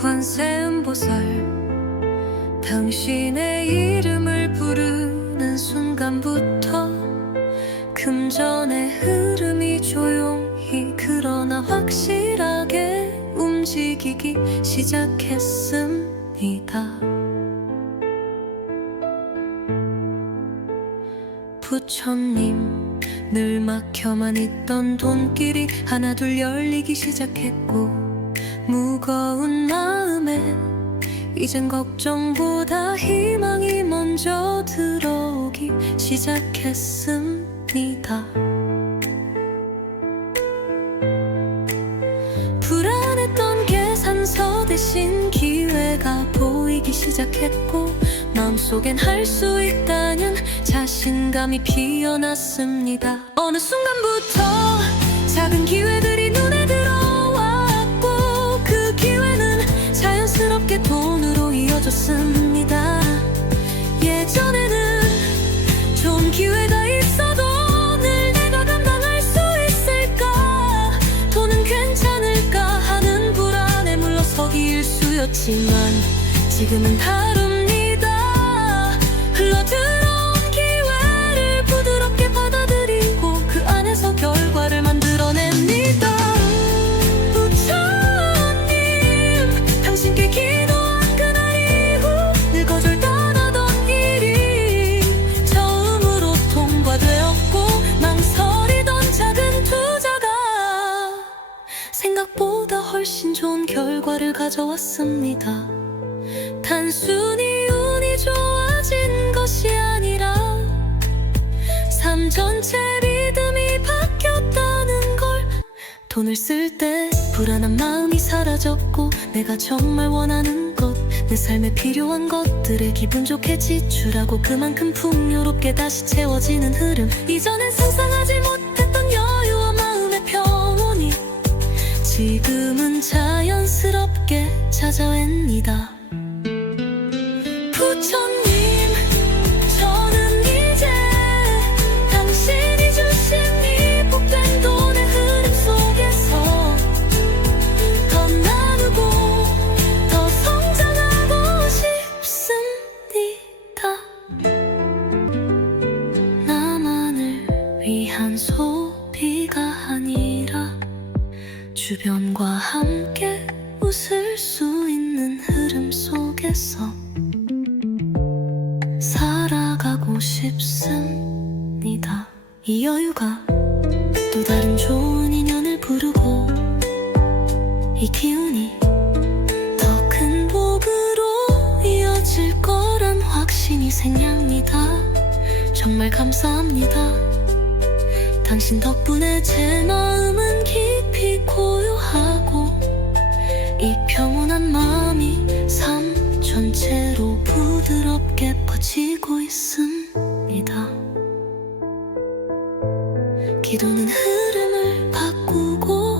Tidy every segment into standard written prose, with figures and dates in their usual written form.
관세음보살, 당신의 이름을 부르는 순간부터 금전의 흐름이 조용히 그러나 확실하게 움직이기 시작했습니다. 부처님, 늘 막혀만 있던 돈길이 하나둘 열리기 시작했고, 무거운 마음에 이젠 걱정보다 희망이 먼저 들어오기 시작했습니다. 불안했던 계산서 대신 기회가 보이기 시작했고, 마음속엔 할 수 있다는 자신감이 피어났습니다. 어느 순간부터 작은 기회들이 눈에 들어왔고, 그 기회는 자연스럽게 돈으로 이어졌습니다. 예전에는 좋은 기회가 있어도 늘 내가 감당할 수 있을까, 돈은 괜찮을까 하는 불안에 물러서기 일쑤였지만 지금은 다릅니다. 흘러들어온 기회를 부드럽게 받아들이고 그 안에서 결과를 만들어냅니다. 부처님, 당신께 기도한 그날 이후 늘 거절당하던 일이 처음으로 통과되었고, 망설이던 작은 투자가 생각보다 훨씬 좋은 결과를 가져왔습니다. 단순히 운이 좋아진 것이 아니라 삶 전체 리듬이 바뀌었다는 걸. 돈을 쓸 때 불안한 마음이 사라졌고, 내가 정말 원하는 것, 내 삶에 필요한 것들에 기분 좋게 지출하고 그만큼 풍요롭게 다시 채워지는 흐름. 이전엔 상상하지 못했던 여유와 마음의 평온이 지금은 자연스럽게 찾아옵니다. 부처님, 저는 이제 당신이 주신 이 복된 돈의 흐름 속에서 더 나누고 더 성장하고 싶습니다. 나만을 위한 소비가 아니라 주변과 함께 웃을 수 있는 흐름 속에서 살아가고 싶습니다. 이 여유가 또 다른 좋은 인연을 부르고, 이 기운이 더 큰 복으로 이어질 거란 확신이 생깁니다. 정말 감사합니다. 당신 덕분에 제 마음은 깊이 고요하고, 이 평온한 마음이 삶 전체로 부드럽게 퍼지고 있습니다. 기도는 흐름을 바꾸고,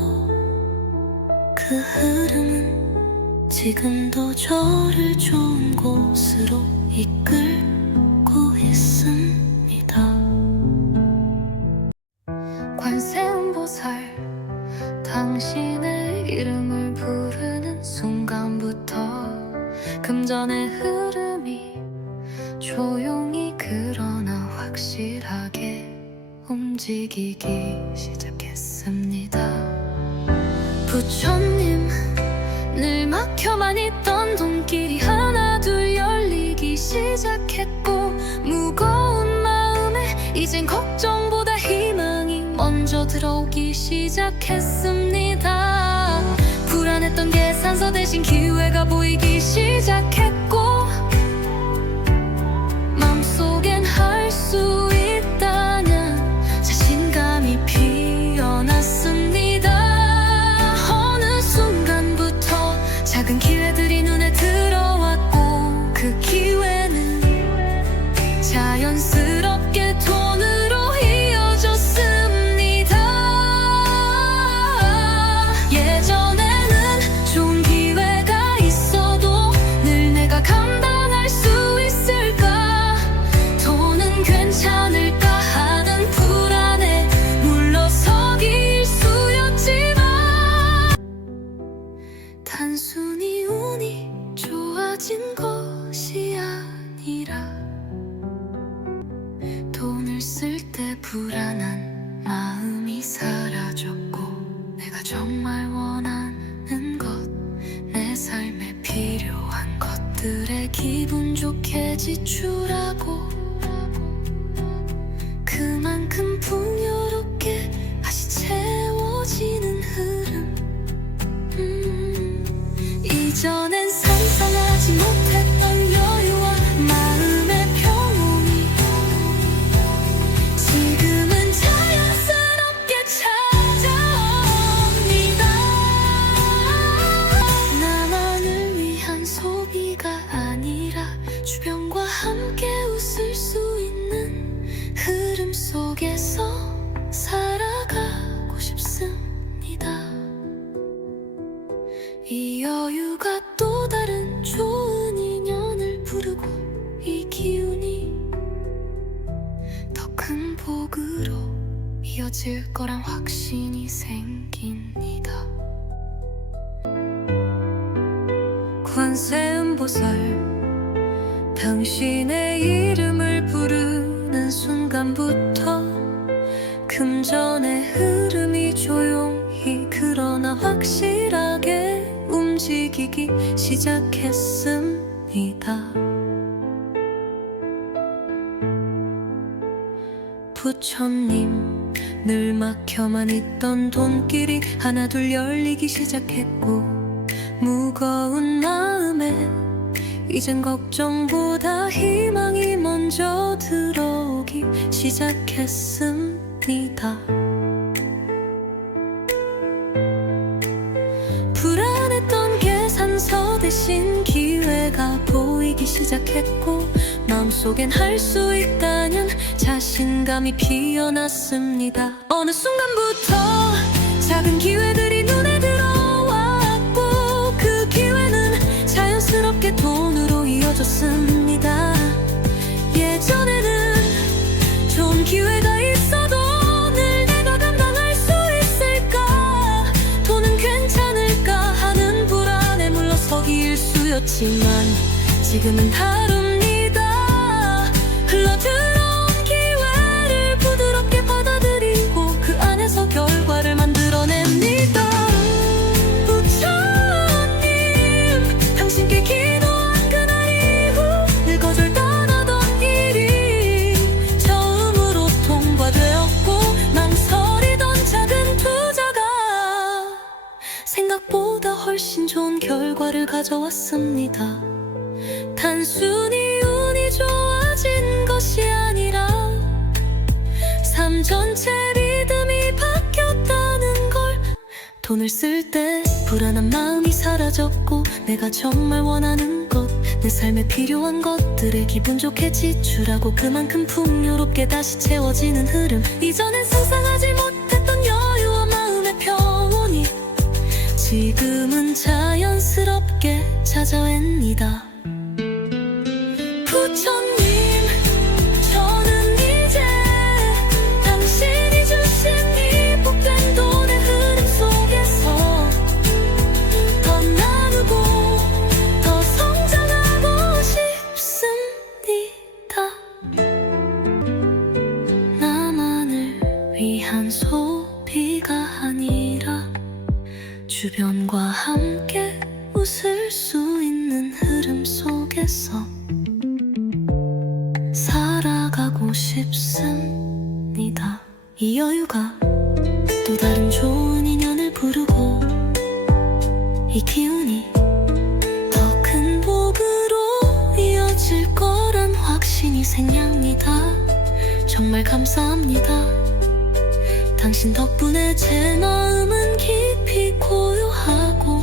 그 흐름은 지금도 저를 좋은 곳으로 이끌고 있습니다. 관세음보살, 당신의 이름을 부르는 순간부터 금전의 흐름이 조용히 그러나 확실하게 움직이기 시작했습니다. 부처님, 늘 막혀만 있던 돈길이 하나둘 열리기 시작했고, 무거운 마음에 이젠 걱정보다 희망이 먼저 들어오기 시작했습니다. 불안했던 계산서 대신 기회가 보이기 시작했고, 마음속엔 할 수 있다는 자신감이 피어났습니다. 어느 순간부터 작은 기회들이 눈에 들어왔고, 그 기회는 자연스럽게 돈으로 이어졌습니다. 예전에는 좋은 기회가 있어도 늘 내가 가진 것이 아니라 돈을 쓸 때 불안한 마음이 사라졌고 내가 정말 원하는 것 내 삶에 필요한 것들에 기분 좋게 지출하고 그만큼 풍요롭게 다시 채워지는 흐름 이전엔 상상하지 못했던 여유와 마음의 평온이 지금은 자연스럽게 찾아옵니다. 나만을 위한 소비가 아니라 주변과 함께 웃을 수 있는 흐름 속에서 살아가고 싶습니다. 이 여유가 또 다른 좋은 인연을 부르고 이 기운이 더 큰 복으로 이어질 거란 확신이 생깁니다. 관세음보살 당신의 이름을 부르는 순간부터 금전의 흐름이 조용히 그러나 확실하게 움직이기 시작했습니다. 부처님 늘 막혀만 있던 돈길이 하나둘 열리기 시작했고 무거운 마음에 이젠 걱정보다 희망이 먼저 들어오기 시작했습니다. 불안했던 계산서 대신 기회가 보이기 시작했고 마음속엔 할 수 있다는 자신감이 피어났습니다. 어느 순간부터 작은 기회들이 눈에 들어왔고 그 기회는 자연스럽게 돈으로 이어졌습니다. 예전에는 좋은 기회가 있어도 늘 내가 감당할 수 있을까 돈은 괜찮을까 하는 불안에 물러서기 일쑤였지만 지금은 다릅니다. 흘러들어온 기회를 부드럽게 받아들이고 그 안에서 결과를 만들어냅니다. 부처님 당신께 기도한 그날 이후 늘 거절당하던 일이 처음으로 통과되었고 망설이던 작은 투자가 생각보다 훨씬 좋은 결과를 가져왔습니다. 단순히 운이 좋아진 것이 아니라 삶 전체 리듬이 바뀌었다는 걸 돈을 쓸 때 불안한 마음이 사라졌고 내가 정말 원하는 것 내 삶에 필요한 것들에 기분 좋게 지출하고 그만큼 풍요롭게 다시 채워지는 흐름 이전엔 상상하지 못했던 여유와 마음의 평온이 지금은 자연스럽게 찾아옵니다. 부처님 저는 이제 당신이 주신 이 복된 돈의 흐름 속에서 더 나누고 더 성장하고 싶습니다. 나만을 위한 소비가 아니라 주변과 함께 웃을 수 있는 흐름 속에서 살아가고 싶습니다. 이 여유가 또 다른 좋은 인연을 부르고 이 기운이 더 큰 복으로 이어질 거란 확신이 생깁니다. 정말 감사합니다. 당신 덕분에 제 마음은 깊이 고요하고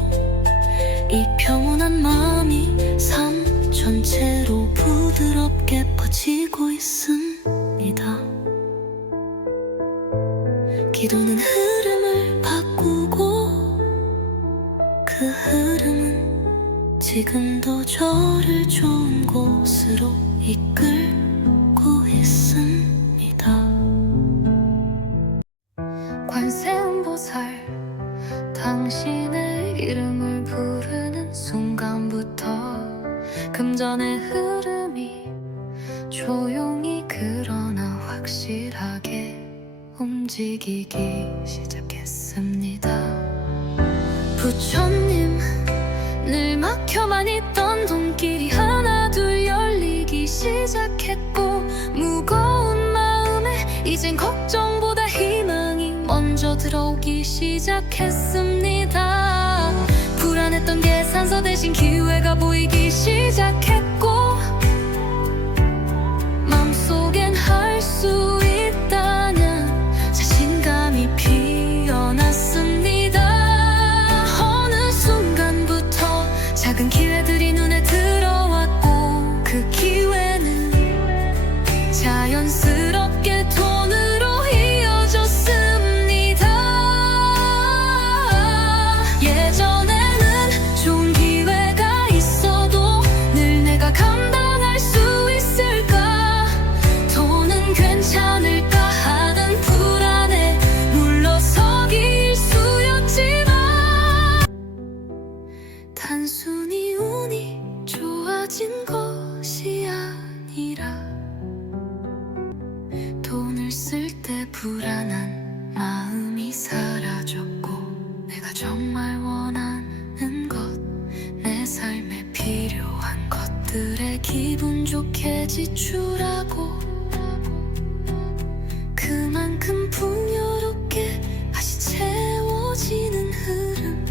이 평온한 마음이 삶 전체로 부드럽게 퍼지고 있습니다. 기도는 흐름을 바꾸고 그 흐름은 지금도 저를 좋은 곳으로 이끌고 있습니다. 관세음보살 당신의 이름을 부르는 순간부터 금전의 흐름이 조용히 그러나 확실하게 움직이기 시작했습니다. 부처님, 늘 막혀만 있던 돈길이 하나 둘 열리기 시작했고, 무거운 마음에 이젠 걱정보다 희망이 먼저 들어오기 시작했습니다. 불안했던 계산서 대신 기회가 보이기 시작했고, 맘속엔 할 수 있다는 자신감이 피어났습니다. 어느 순간부터 작은 기회들이 눈에 들어왔고, 그 기회는 자연스럽게 돈으로 이어졌습니다. 예전에는 좋은 기회가 있어도 늘 내가 감당할 수 있을까, 돈은 괜찮을까 하는 불안에 물러서기 일쑤였지만, 단순히 운이 좋아진 것이 아니라 돈을 쓸 때 불안한 마음이 사라졌고, 내가 정말 원하는 것, 내 삶에 필요한 것들에 기분 좋게 지출하고, 그만큼 풍요롭게 다시 채워지는 흐름.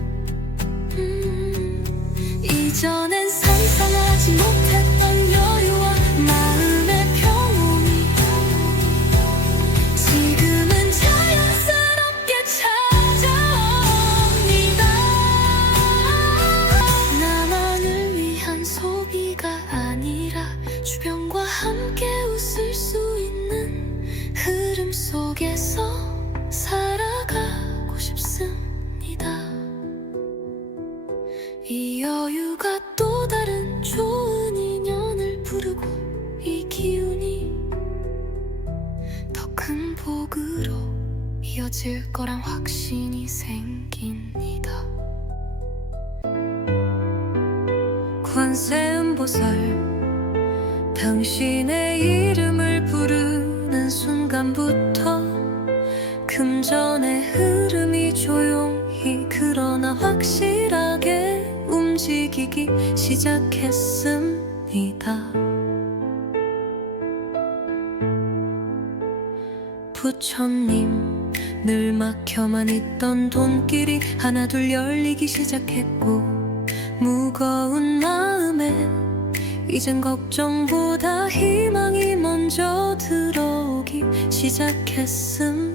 이전엔 상상하지 못했던 여유와 마음의 평온이 지금은 자연스럽게 찾아옵니다. 나만을 위한 소비가 아니라 주변과 함께 웃을 수 있는 흐름 속에서 살아가고 싶습니다. 이 여유가 또 다른 좋은 인연을 부르고, 이 기운이 더 큰 복으로 이어질 거란 확신이 생깁니다. 관세음보살, 당신의 이름을 부르는 순간부터 금전의 흐름이 조용히 그러나 확실하게 움직이기 시작했습니다. 부처님, 늘 막혀만 있던 돈길이 하나 둘 열리기 시작했고, 무거운 마음에 이젠 걱정보다 희망이 먼저 들어오기 시작했습니다.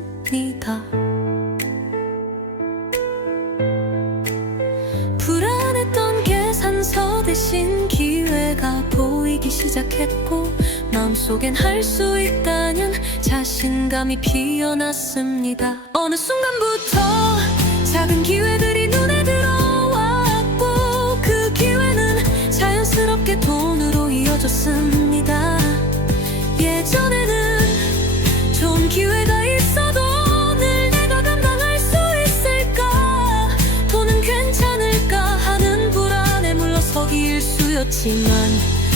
불안했던 계산서 대신 기회가 보이기 시작했고, 마음속엔 할 수 있다는 자신감이 피어났습니다. 어느 순간부터 작은 기회들이 눈에 들어왔고, 그 기회는 자연스럽게 돈으로 이어졌습니다. 예전에는 좋은 기회가 있어도 늘 내가 감당할 수 있을까, 돈은 괜찮을까 하는 불안에 물러서기 일쑤였지만,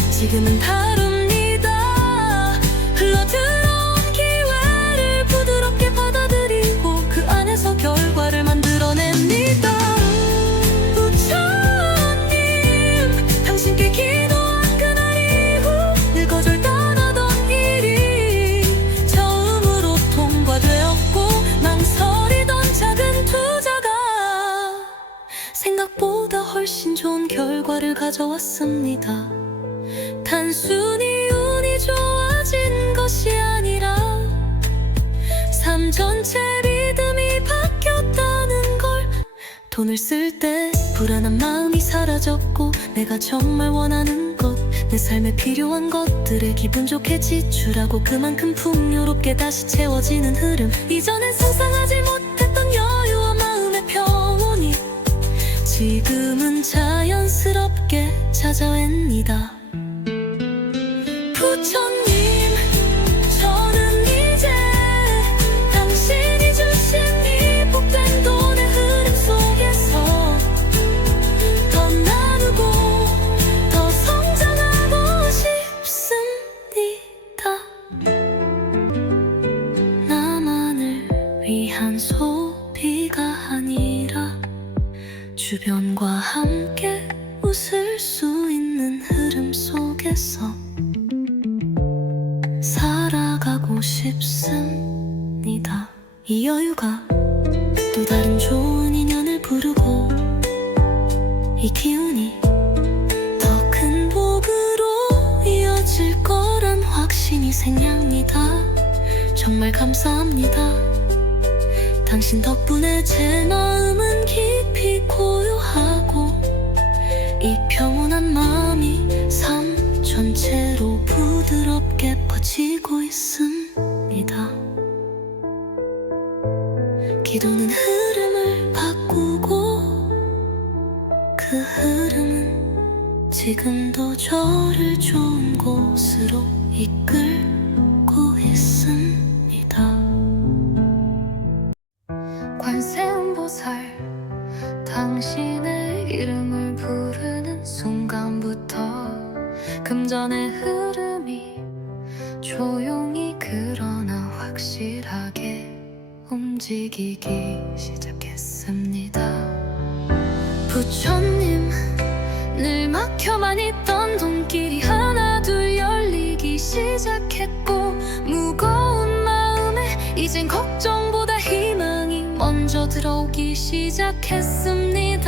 지금은 다릅니다. 흘러들어온 기회를 부드럽게 받아들이고, 그 안에서 결과를 만들어냅니다. 부처님, 당신께 기도한 그날 이후 늘 거절당하던 일이 처음으로 통과되었고, 망설이던 작은 투자가 생각보다 훨씬 좋은 결과를 가져왔습니다. 단순히 운이 좋아진 것이 아니라 삶 전체 리듬이 바뀌었다는 걸, 돈을 쓸 때 불안한 마음이 사라졌고, 내가 정말 원하는 것, 내 삶에 필요한 것들에 기분 좋게 지출하고, 그만큼 풍요롭게 다시 채워지는 흐름. 이전엔 상상하지 못했던 여유와 마음의 평온이 지금은 자연스럽게 찾아옵니다. 부처님, 저는 이제 당신이 주신 이 복된 돈의 흐름 속에서 더 나누고 더 성장하고 주변과 함께 웃을 수 있는 흐름 속에서 살아가고 싶습니다. 이 여유가 또 다른 좋은 인연을 부르고 이 기운이 더 큰 복으로 이어질 거란 확신이 생깁니다. 정말 감사합니다. 당신 덕분에 제 마음은 깊이 고요하고 이 평온한 마음이 삶 전체로 부드럽게 퍼지고 있습니다. 기도는 흐름을 바꾸고 그 흐름은 지금도 저를 좋은 곳으로 이끌고 있습니다. 관세음보살, 당신의 이름을 부르는 순간부터 금전의 흐름이 조용히 그러나 확실하게 움직이기 시작했습니다. 부처님, 늘 막혀만 있던 돈길이 하나 둘 열리기 시작했고 무거운 마음에 이젠 걱정보다 희망이 먼저 들어오기 시작했습니다.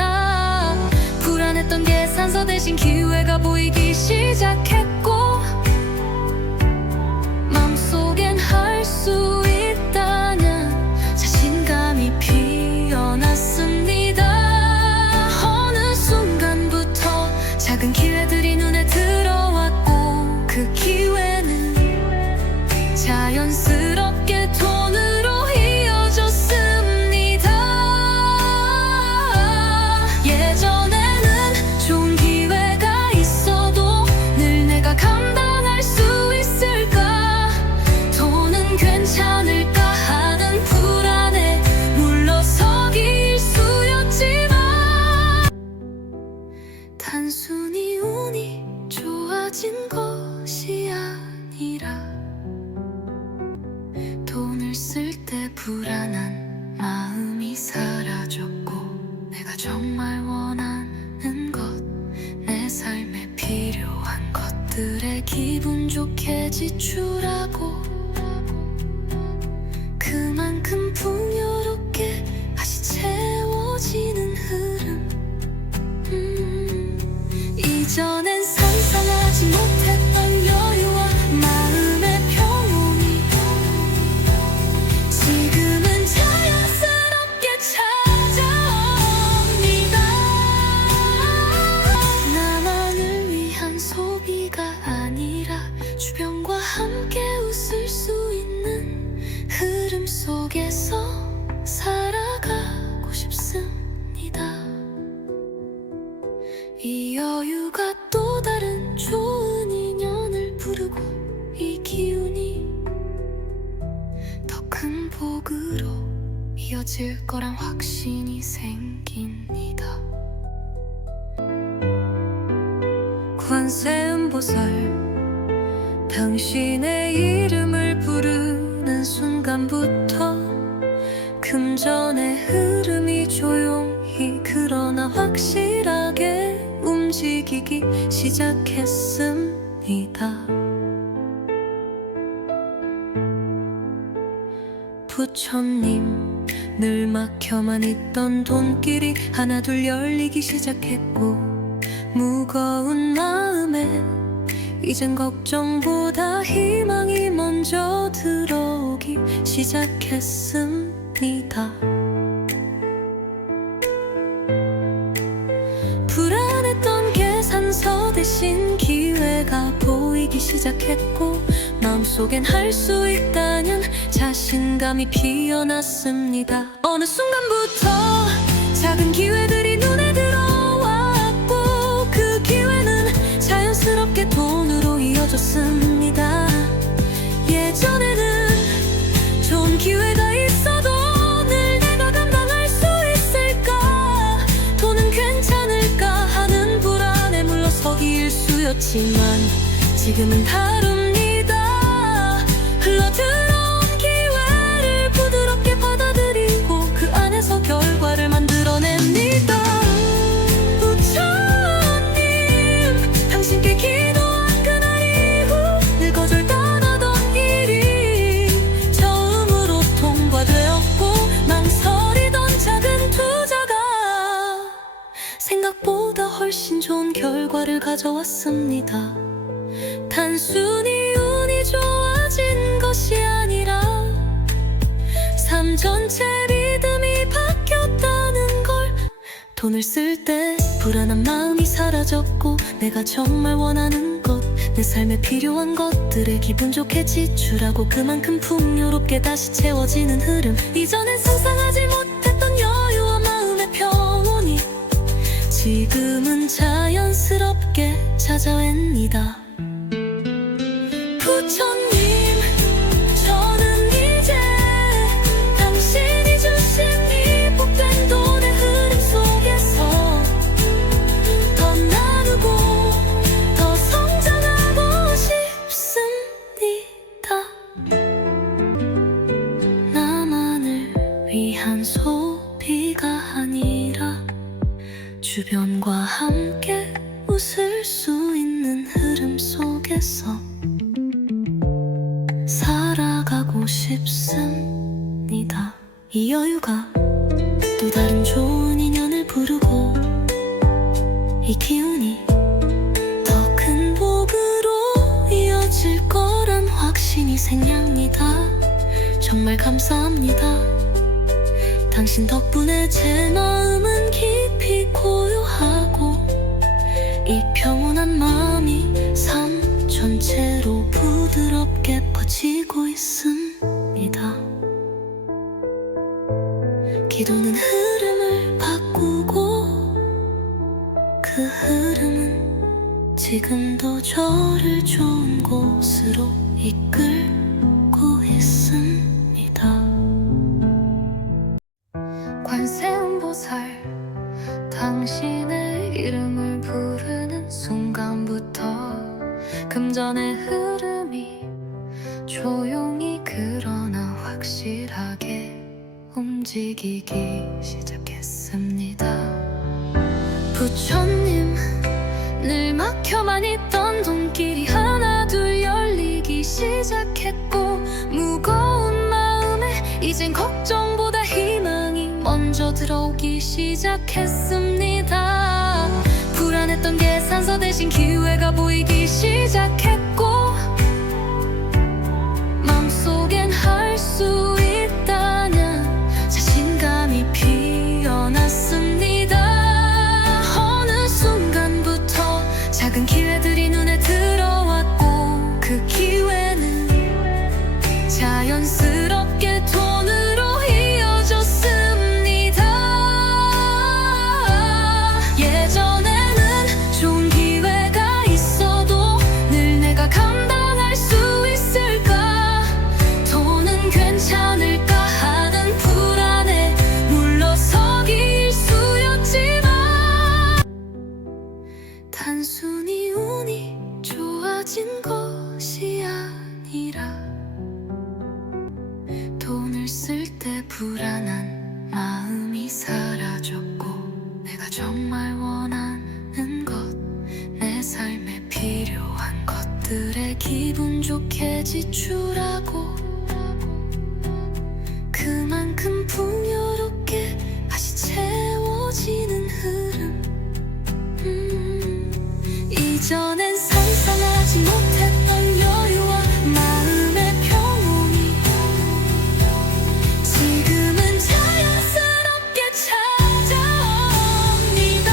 불안했던 계산서 대신 기회가 보이기 시작했고 마음속엔 할 수 있다는 자신감이 피어났습니다. 어느 순간부터 작은 기회들이 눈에 들어왔고 그 기회는 자연스럽게 돈으로 이어졌습니다. 예전에는 좋은 기회가 있어도 늘 내가 감당할 수 있을까, 돈은 괜찮을까 하는 불안에 물러서기 일쑤였지만 단순히 운이 좋아진 것이 아니라 돈을 쓸 때 불안한 마음이 사라졌고 내가 정말 원하는 것, 내 삶에 필요한 것들에 기분 좋게 지출하고 그만큼 풍요롭게 다시 채워지는 흐름. 이전엔 상상하지 못했던 여유와 마음의 평온이 지금은 자연스럽게 찾아옵니다. 나만을 위한 소비가 아니라 주변과 함께 웃을 수 있는 흐름 속에서 살아가고 싶습니다. 이 여유가 또 다른 좋은 인연을 부르고 이 기운이 더 큰 복으로 이어질 거란 확신이 생깁니다. 관세음보살, 당신의 이름을 부르는 순간부터 금전의 흐름이 조용히 그러나 확실하게 움직이기 시작했습니다. 부처님, 늘 막혀만 있던 돈길이 하나 둘 열리기 시작했고 무거운 마음에 이젠 걱정보다 희망이 먼저 들어오기 시작했습니다. 불안했던 계산서 대신 기회가 보이기 시작했고 마음속엔 할 수 있다는 자신감이 피어났습니다. 어느 순간부터 작은 기회들이 눈에 들어왔고 그 기회는 자연스럽게 돈으로 이어졌습니다. 예전에는 좋은 기회가 있어도 늘 내가 감당할 수 있을까, 돈은 괜찮을까 하는 불안에 물러서기 일쑤였지만 지금은 다릅니다. 흘러들어온 기회를 부드럽게 받아들이고 그 안에서 결과를 만들어냅니다. 생각보다 훨씬 좋은 결과를 가져왔습니다. 단순히 운이 좋아진 것이 아니라 삶 전체 리듬이 바뀌었다는 걸. 돈을 쓸 때 불안한 마음이 사라졌고 내가 정말 원하는 것, 내 삶에 필요한 것들에 기분 좋게 지출하고 그만큼 풍요롭게 다시 채워지는 흐름. 이전엔 상상하지 못했던 여유와 마음의 평온이 지금은 자연스럽게 찾아옵니다. 부처님, 저는 이제 당신이 주신 이 복된 돈의 흐름 속에서 더 나누고 더 성장하고 싶습니다. 나만을 위한 소비가 아니라 주변과 함께 웃을 수 있는 흐름 속에서 살아가고 싶습니다. 이 여유가 또 다른 좋은 인연을 부르고 이 기운이 더 큰 복으로 이어질 거란 확신이 생깁니다. 정말 감사합니다. 당신 덕분에 제 마음은 깊이 고요하고 이 평온한 마음이 삶 전체로 부드럽게 퍼지고 있습니다. 기도는 흐름을 바꾸고 그 흐름은 지금도 저를 좋은 곳으로 이끌고 있습니다. 관세음보살, 당신의 이름을 부르는 순간부터 금전의 흐름이 조용히 그러나 확실하게 움직이기 시작했습니다. 부처님, 늘 막혀만 있던 돈길이 하나 둘 열리기 시작했고 무거운 마음에 이젠 걱정보다 희망이 먼저 들어오기 시작했습니다. 불안했던 계산서 대신 기회가 보이기 시작했고 마음속엔 할 수 있다는 자신감이 피어났습니다. 어느 순간부터 작은 기회들이 눈에 들어왔고 그 기회는 자연스럽게 돈으로 이어졌습니다. 예전에는 좋은 기회가 있어도 늘 내가 감당할 수 있을까, 돈은 괜찮을까 하는 불안에 물러서기 일쑤였지만 단순히 운이 좋아진 것이 아니라 돈을 쓸 때 불안한 마음이 사라졌고 내가 정말 원하는 것, 내 삶에 필요한 것들에 기분 좋게 지출하고 그만큼 풍요롭게 다시 채워지는 흐름. 이전엔 상상하지 못했던 여유와 마음의 평온이 지금은 자연스럽게 찾아옵니다.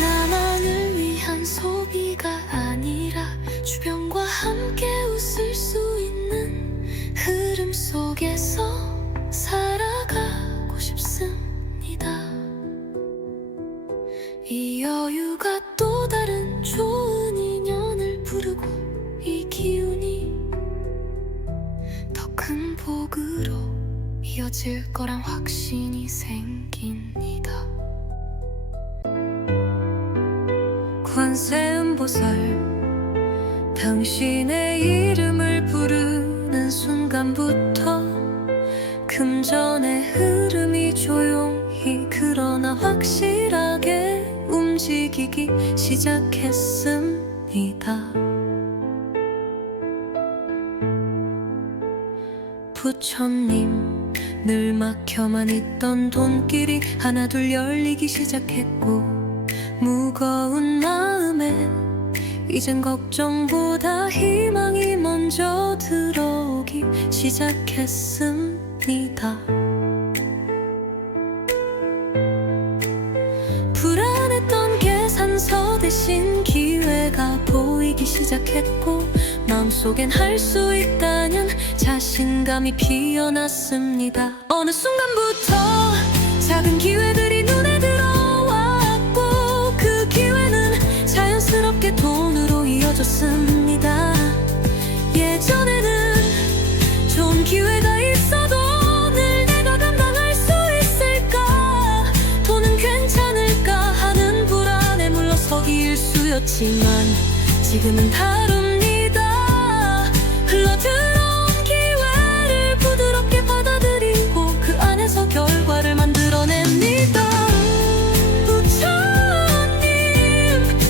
나만을 위한 소비가 아니라 주변과 함께 웃을 수 있는 흐름 속에서 살아가고 싶습니다. 이 여유가 또 다른 좋은 인연을 부르고 이 기운이 더 큰 복으로 이어질 거란 확신이 생깁니다. 관세음보살, 당신의 이름을 부르는 순간부터 금전의 흐름이 조용히 그러나 확실하게 움직이기 시작했습니다. 부처님 늘 막혀만 있던 돈길이 하나둘 열리기 시작했고 무거운 마음에 이젠 걱정보다 희망이 먼저 들어오기 시작했습니다. 불안했던 계산서 대신 기회가 보이기 시작했고 마음속엔 할 수 있다는 자신감이 피어났습니다. 어느 순간부터 작은 기회들이 눈에 들어왔고 그 기회는 자연스럽게 돈으로 이어졌습니다. 예전에는 좋은 기회가 있어도 늘 내가 감당할 수 있을까, 돈은 괜찮을까 하는 불안에 물러서기 일쑤였지만 지금은 다릅니다. 흘러들어온 기회를 부드럽게 받아들이고 그 안에서 결과를 만들어냅니다. 부처님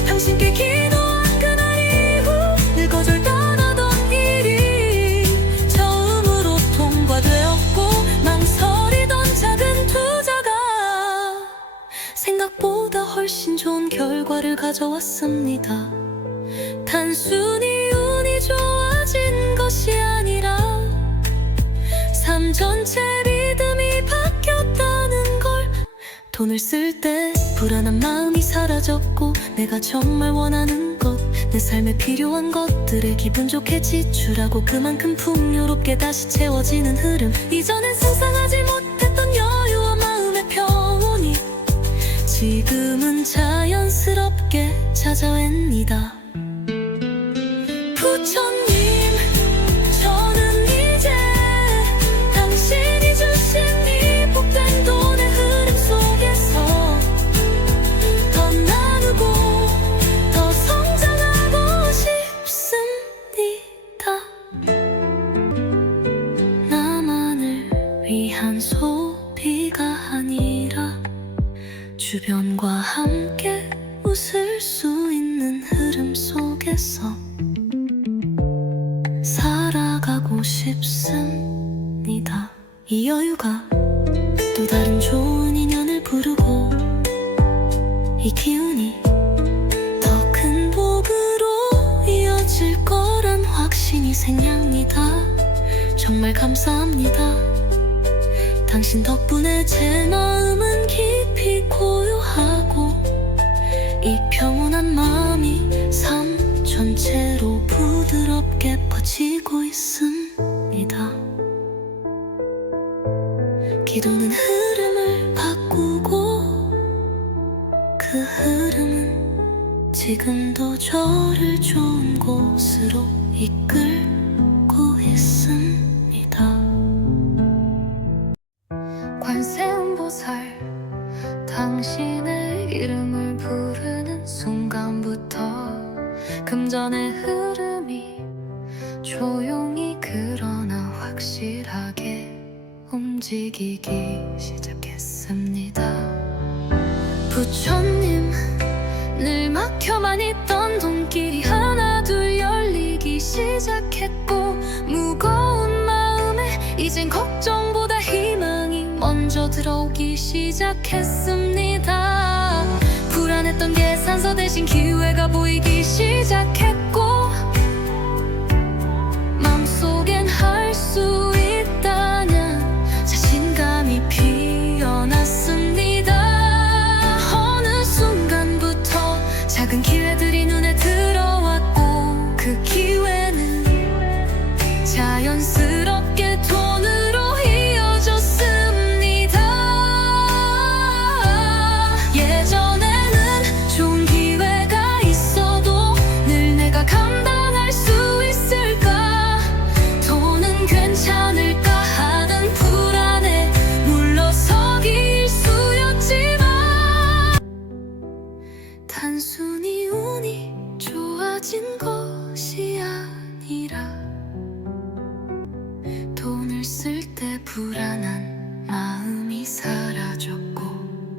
당신께 기도한 그날 이후 늘 거절당하던 일이 처음으로 통과되었고 망설이던 작은 투자가 생각보다 훨씬 좋은 결과를 가져왔습니다. 단순히 운이 좋아진 것이 아니라 삶 전체 리듬이 바뀌었다는 걸. 돈을 쓸 때 불안한 마음이 사라졌고 내가 정말 원하는 것, 내 삶에 필요한 것들에 기분 좋게 지출하고 그만큼 풍요롭게 다시 채워지는 흐름. 이전엔 상상하지 못했던 여유와 마음의 평온이 지금은 자연스럽게 찾아옵니다. 부처님 저는 이제 당신이 주신 이 복된 돈의 흐름 속에서 더 나누고 더 성장하고 싶습니다. 나만을 위한 소비가 아니라 주변과 함께 웃을 수 있는 흐름 속에서 살아가고 싶습니다. 이 여유가 또 다른 좋은 인연을 부르고 이 기운이 더 큰 복으로 이어질 거란 확신이 생깁니다. 정말 감사합니다. 당신 덕분에 제 마음은 깊이 고요하고 이 평온한 마음이 삶 전체로 부드럽게 퍼지고 있습니다. 기도는 흐름을 바꾸고 그 흐름은 지금도 저를 좋은 곳으로 이끌고 있습니다. 관세음보살 당신의 이름을 부르는 순간부터 금전의 흐름이 조용히 그러나 확실하게 움직이기 시작했습니다. 부처님 늘 막혀만 있던 돈길이 하나둘 열리기 시작했고 무거운 마음에 이젠 걱정보다 희망이 먼저 들어오기 시작했습니다. 불안했던 계산서 대신 기회가 보이기 시작했고 마음속엔 할 수 있다는 자신감이 피어났습니다. 어느 순간부터 작은 기회들이 눈에 들어왔고 그 기회는 자연스럽게 돈으로 이어졌습니다. 예전에는 좋은 기회가 있어도 늘 내가 감당할 수 있을까, 돈은 괜찮을까 하는 불안에 물러서기 일쑤였지만 단순히 운이 좋아진 것이 아니라 돈을 쓸 때 불안한 마음이 사라졌고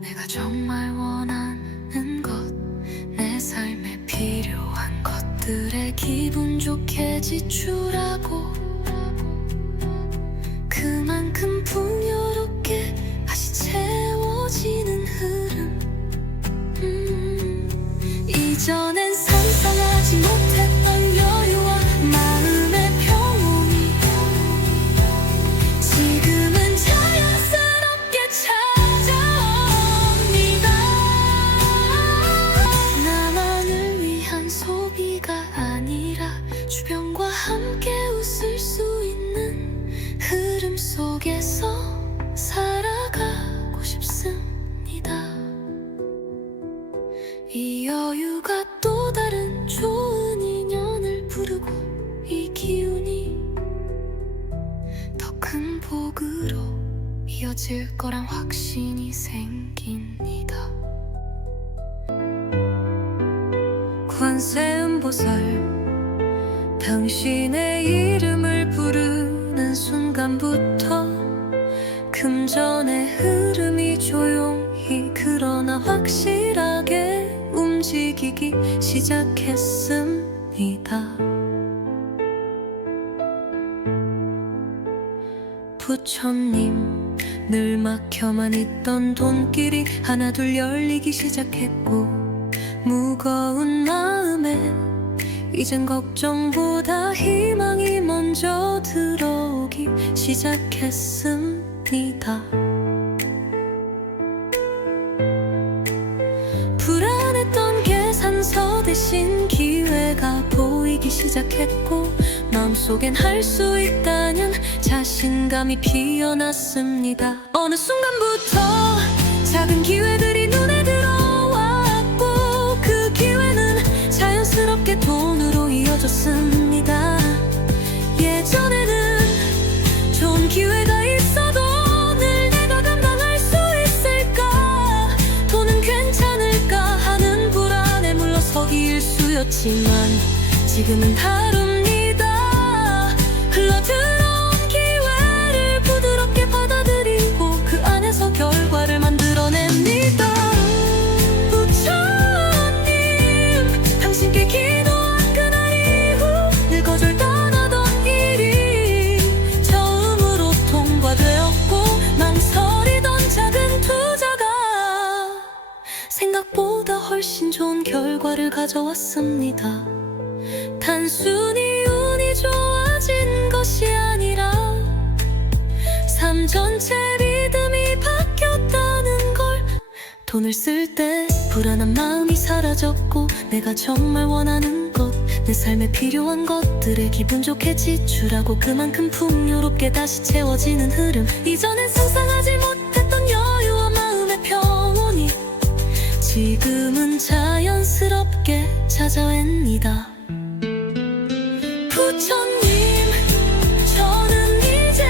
내가 정말 원하는 것, 내 삶에 필요한 것들에 기분 좋게 지출하고 이 여유가 또 다른 좋은 인연을 부르고 이 기운이 더 큰 복으로 이어질 거란 확신이 생깁니다. 관세음보살, 당신의 이름을 부르는 순간부터 금전의 흐름이 조용히 그러나 확실하게 움직이기 시작했습니다. 부처님, 늘 막혀만 있던 돈길이 하나둘 열리기 시작했고 무거운 마음에 이젠 걱정보다 희망이 먼저 들어오기 시작했습니다. 불안했던 계산서 대신 기회가 보이기 시작했고 마음속엔 할 수 있다는 자신감이 피어났습니다. 어느 순간부터 작은 기회들이 눈에 들어왔고 그 기회는 자연스럽게 돈으로 이어졌습니다. 예전에는 좋은 기회가 있어도 늘 내가 감당할 수 있을까, 돈은 괜찮을까 하는 불안에 물러서기 일쑤였지만 지금은 다릅니다. 흘러들어온 기회를 부드럽게 받아들이고 그 안에서 결과를 만들어냅니다. 부처님, 당신께 기도한 그날 이후 늘 거절당하던 일이 처음으로 통과되었고 망설이던 작은 투자가 생각보다 훨씬 좋은 결과를 가져왔습니다. 단순히 운이 좋아진 것이 아니라 삶 전체 리듬이 바뀌었다는 걸. 돈을 쓸 때 불안한 마음이 사라졌고 내가 정말 원하는 것, 내 삶에 필요한 것들에 기분 좋게 지출하고 그만큼 풍요롭게 다시 채워지는 흐름. 이전엔 상상하지 못했던 여유와 마음의 평온이 지금은 자연스럽게 찾아옵니다. 부처님, 저는 이제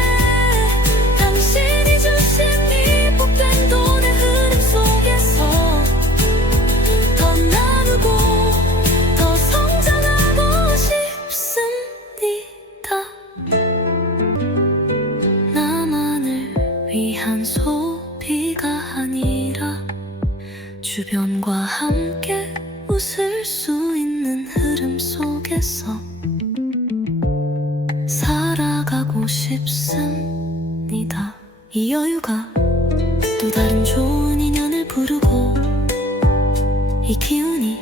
당신이 주신 이 복된 돈의 흐름 속에서 더 나누고 더 성장하고 싶습니다. 나만을 위한 소비가 아니라 주변과 함께 웃을 수 있는 흐름 속에서 살아가고 싶습니다. 이 여유가 또 다른 좋은 인연을 부르고 이 기운이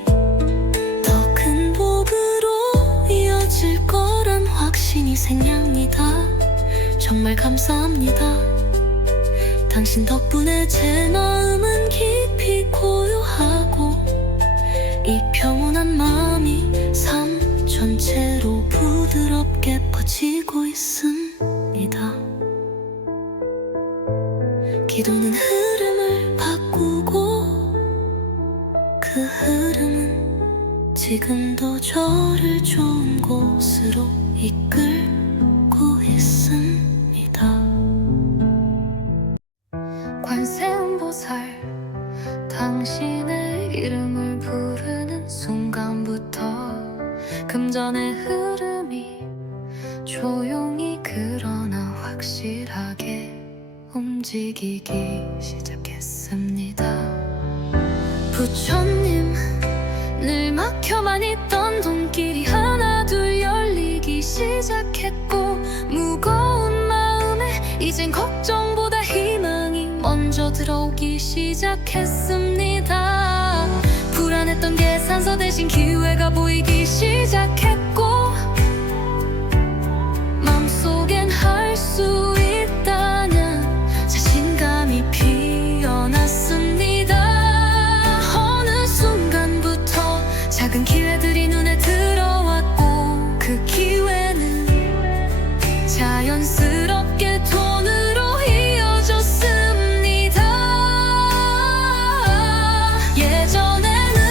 더 큰 복으로 이어질 거란 확신이 생깁니다. 정말 감사합니다. 당신 덕분에 제 마음은 깊이 고요하고 이 평온한 마음이 삶 전체로 부드럽게 퍼지고 있습니다. 기도는 흐름을 바꾸고 그 흐름은 지금도 저를 좋은 곳으로 이끌고 있습니다. 관세음보살, 당신의 이름을 부르는 순간부터 금전의 흐름이 조용히 그러나 확실하게 움직이기 시작했습니다. 부처님, 늘 막혀만 있던 돈길이 하나둘 열리기 시작했고 무거운 마음에 이젠 걱정보다 희망이 먼저 들어오기 시작했습니다. 불안했던 계산서 대신 기회가 보이기 시작했고 마음속엔 할 수 있다는 자신감이 피어났습니다. 어느 순간부터 작은 기회들이 눈에 들어왔고 그 기회는 자연스럽게 돈으로 이어졌습니다. 예전에는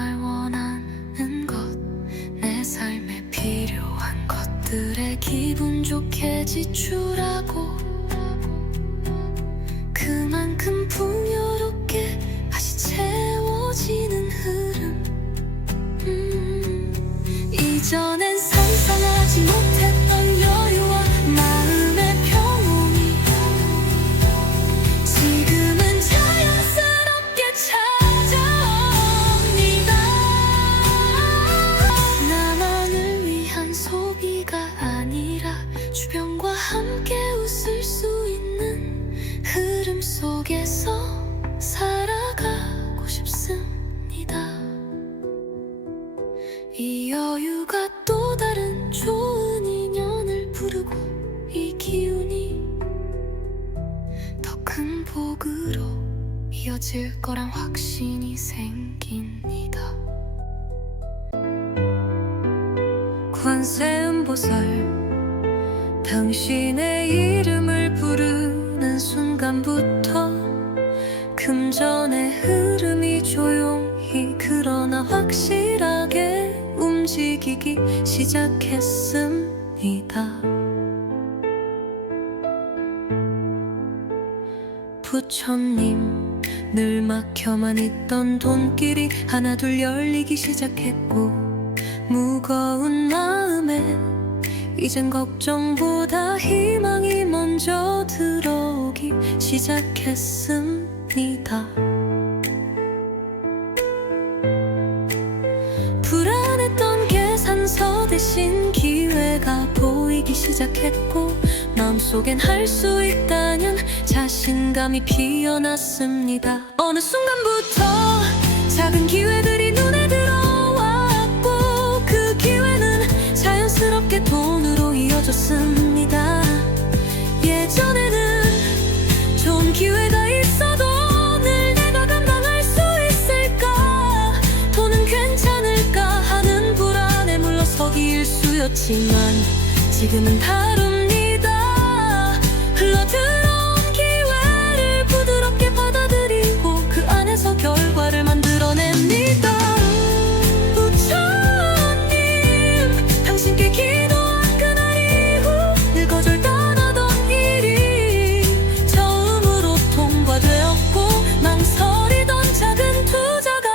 정말 원하는 것, 내 삶에 필요한 것들에 기분 좋게 지출하고 그만큼 풍요롭게 다시 채워지는 흐름. 이전엔 상상하지 못했던 여유와 마음의 평온이 지금은 자연스럽게 찾아옵니다. 나만을 위한 소비가 아니라 주변과 함께 웃을 수 있는 흐름 속에서 살아가고 싶습니다. 이 여유가 또 다른 좋은 인연을 부르고 이 기운이 더 큰 복으로 이어질 거란 확신이 생깁니다. 관세음보살, 당신의 이름을 부르는 순간부터 금전의 흐름이 조용히 그러나 확실하게 움직이기 시작했습니다. 부처님, 늘 막혀만 있던 돈길이 하나둘 열리기 시작했고 무거운 마음에 이젠 걱정보다 희망이 먼저 들어오기 시작했습니다. 불안했던 계산서 대신 기회가 보이기 시작했고 마음속엔 할 수 있다는 자신감이 피어났습니다. 어느 순간부터 작은 기회들이 눈에 들어왔고 그 기회는 자연스럽게 돈으로 이어졌습니다. 예전에는 좋은 기회가 있어도 늘 내가 감당할 수 있을까, 돈은 괜찮을까 하는 불안에 물러서기 일쑤였지만 지금은 다릅니다. 흘러들어온 기회를 부드럽게 받아들이고 그 안에서 결과를 만들어냅니다. 부처님, 당신께 기도한 그날 이후 늘 거절당하던 일이 처음으로 통과되었고 망설이던 작은 투자가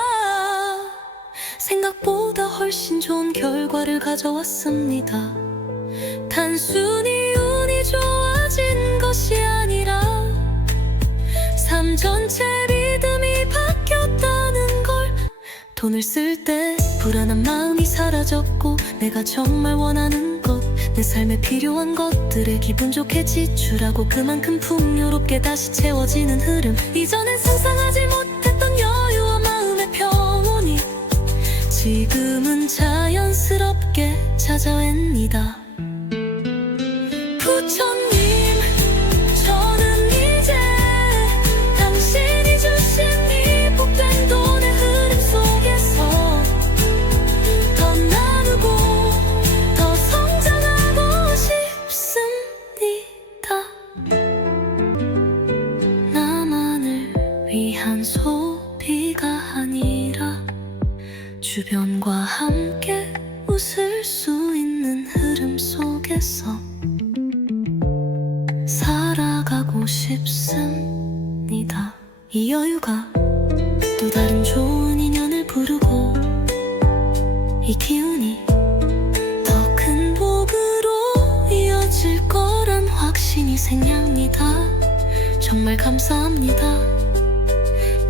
생각보다 훨씬 좋은 결과를 가져왔습니다. 단순히 운이 좋아진 것이 아니라 삶 전체 리듬이 바뀌었다는 걸. 돈을 쓸 때 불안한 마음이 사라졌고 내가 정말 원하는 것, 내 삶에 필요한 것들에 기분 좋게 지출하고 그만큼 풍요롭게 다시 채워지는 흐름. 이전엔 상상하지 못했던 여유와 마음의 평온이 지금은 자연스럽게 찾아옵니다. 부처님, 저는 이제 당신이 주신 이 복된 돈의 흐름 속에서 더 나누고 더 성장하고 싶습니다. 나만을 위한 소비가 아니라 주변과 함께 웃을 수 있는 흐름 속에서 살아가고 싶습니다. 이 여유가 또 다른 좋은 인연을 부르고 이 기운이 더 큰 복으로 이어질 거란 확신이 생깁니다. 정말 감사합니다.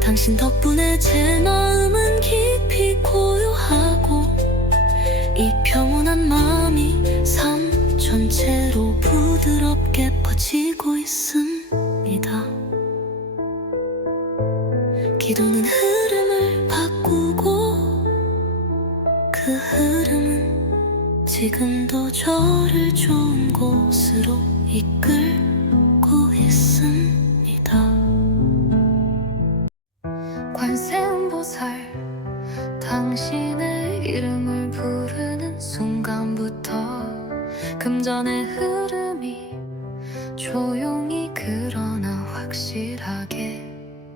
당신 덕분에 제 마음은 깊이 고요하고 이 평온한 마음이 삶 전체로 부드럽게 퍼지고 있습니다. 기도는 흐름을 바꾸고 그 흐름은 지금도 저를 좋은 곳으로 이끌고 있습니다. 관세음보살, 당신의 이름을 부르는 순간부터 금전의 흐름이 조용히 그러나 확실하게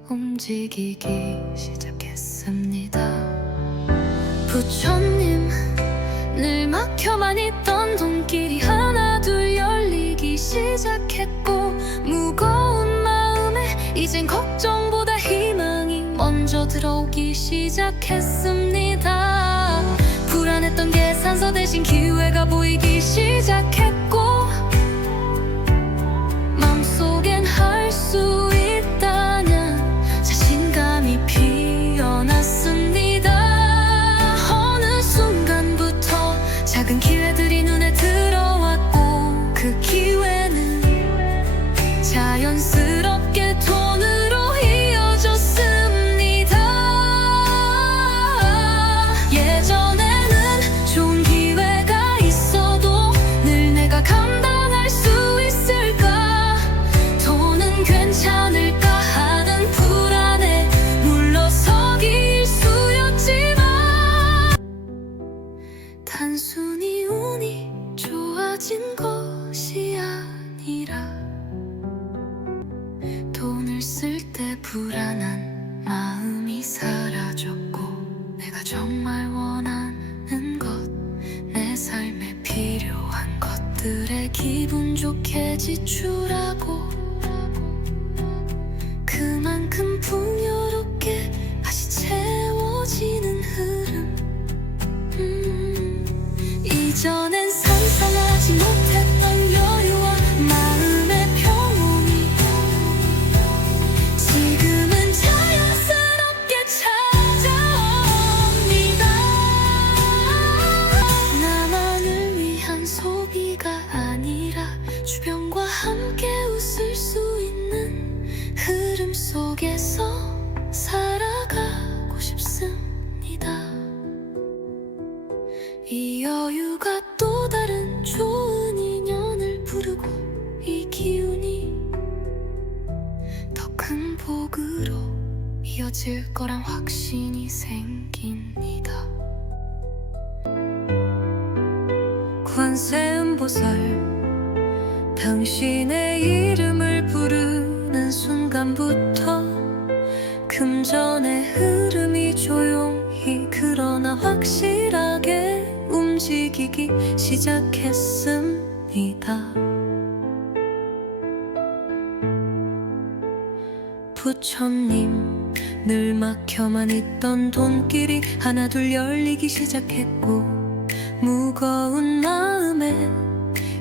움직이기 시작했습니다. 부처님 늘 막혀만 있던 돈길이 하나 둘 열리기 시작했고 무거운 마음에 이젠 걱정보다 희망이 먼저 들어오기 시작했습니다. 불안했던 계산서 대신 기회가 보이기 시작했고 마음속엔 할 수 있다는 자신감이 피어났습니다. 어느 순간부터 작은 기회들이 눈에 들어왔고 그 기회는 자연스럽게 돈으로 이어졌습니다. 예전에는 좋은 기회가 있어도 늘 내가 감당할 수 있을까, 돈은 괜찮을까 하는 불안에 물러서기 일쑤였지만 단순히 운이 좋아진 것이 아니라 돈을 쓸 때 불안한 마음이 사라졌고 내가 정말 원하는 것, 내 삶에 필요한 것들에 기분 좋게 지출하고 그만큼 풍요롭게 다시 채워지는 흐름. 이전엔 상상하지 못했던 여유와 마음의 평온이 지금은 자연스럽게 찾아옵니다. 나만을 위한 소비가 아니라 주변과 함께 웃을 수 있는 흐름 속에서 살아가고 싶습니다. 이 여유가 또 다른 좋은 인연을 부르고 이 기운이 더 큰 복으로 이어질 거란 확신이 생깁니다. 관세음보살, 당신의 이름을 부르는 순간부터 금전의 흐름이 조용히 그러나 확실하게 움직이기 시작했습니다. 부처님 늘 막혀만 있던 돈길이 하나 둘 열리기 시작했고 무거운 마음에